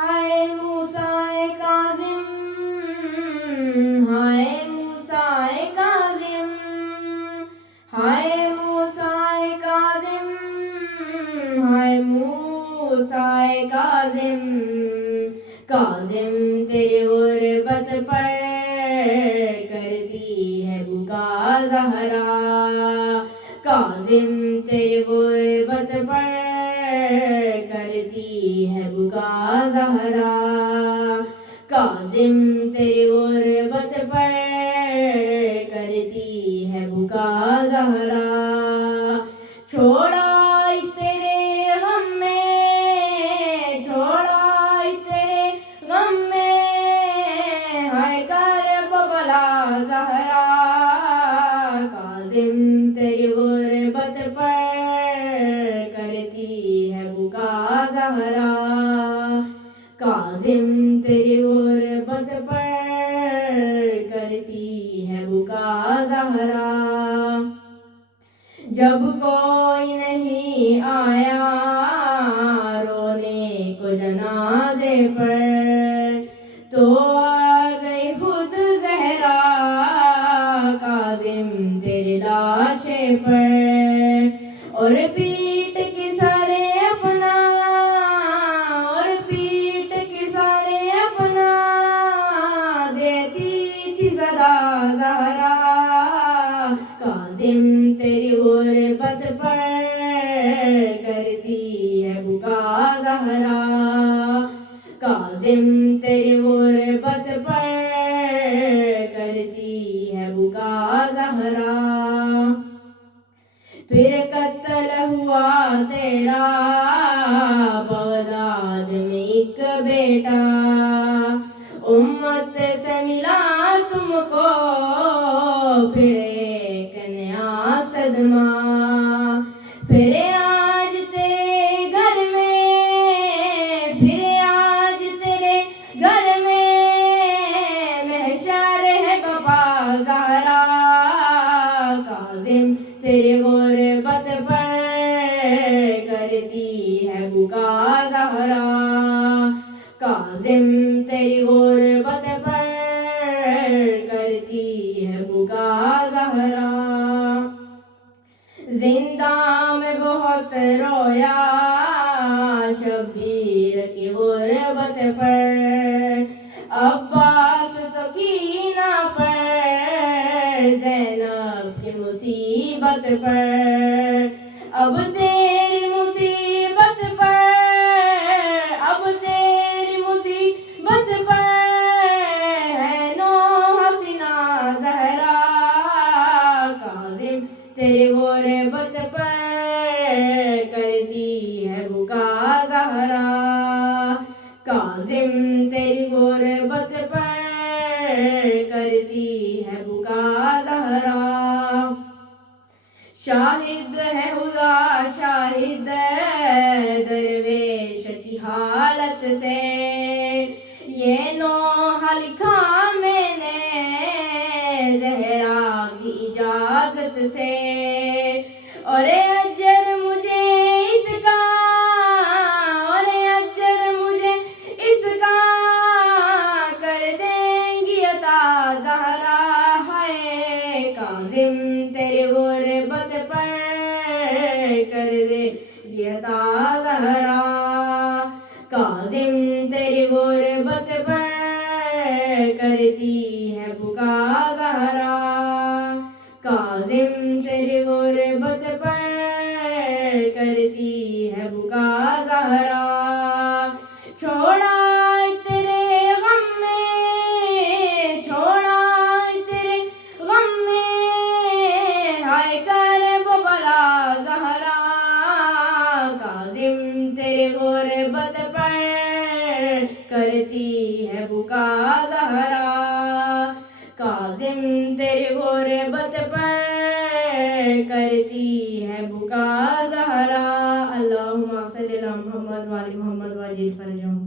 ہائے موسیٰ کاظم، ہائے موسیٰ کاظم، ہائے موسیٰ کاظم، ہائے موسیٰ کاظم، کاظم تیری غربت پر کرتی ہے بکا زہرا، کاظم تیری غربت پر کرتی ہے بکا زہرا، کاظم تیری غربت پر کرتی ہے بکا زہرا، چھوڑا تیرے غم میں، چھوڑا تیرے غم میں، ہائے کربلا زہرا، کاظم تیری غربت پر کرتی ہے بکا زہرا، کاظم تیری غربت پر کرتی ہے بکا زہرا، جب کوئی نہیں آیا رونے کو جنازے پر، تو آ گئی خود زہرا کاظم تیرے لاشے پر، اور پیٹ کے سارے اپنا، اور پیٹ کے سارے اپنا دیتی تھی صدا زہرا، کاظم تیری غربت پر کرتی ہے بکا زہرا، کاظم تیری غربت پر کرتی ہے بکا زہرا، پھر قتل ہوا تیرا بغداد میں ایک بیٹا، امت سے ملا تم کو پھر ایک نیا صدمہ، پھر آج تیرے گھر میں، پھر آج تیرے گھر میں محشر ہے بپا زہرا، کاظم تیری غربت پر کرتی ہے بکا زہرا، کاظم تیری غربت پر کرتی ہے بکا زہرا، زندہ میں بہت رویا شبیر کی غربت پر، عباس سکینہ پر، زینب کی مصیبت پر، اب تیری مصیبت پر، اب تیری مصیبت پر ہے نو حسینہ زہرا، کاظم تیری غربت پر کرتی ہے بکا زہرا، کاظم تیری غربت پر کرتی ہے بکا زہرا، شاہد ہے خدا شاہد درویش کی حالت سے، یہ نوحہ لکھا میں نے زہرا کی اجازت سے، اور اجر مجھے اس کا، اور اجر مجھے اس کا کر دیں گی عطا زہرا، ہے کاظم تیری غربت پر کر دیں گی عطا زہرا، کاظم تیری غربت پر کرتی ہے بکا زہرا، کاظم تیری غربت پر کرتی ہے بکا زہرا، چھوڑا تیرے غم میں، چھوڑا تیرے غم میں، ہائے کربلا زہرا، کاظم تیرے غربت پر کرتی ہے بکا زہرا، کاظم تیری غربت پر کرتی ہے بکا زہرا، اللہم صلی علی محمد وآل محمد وعجل فرجہم۔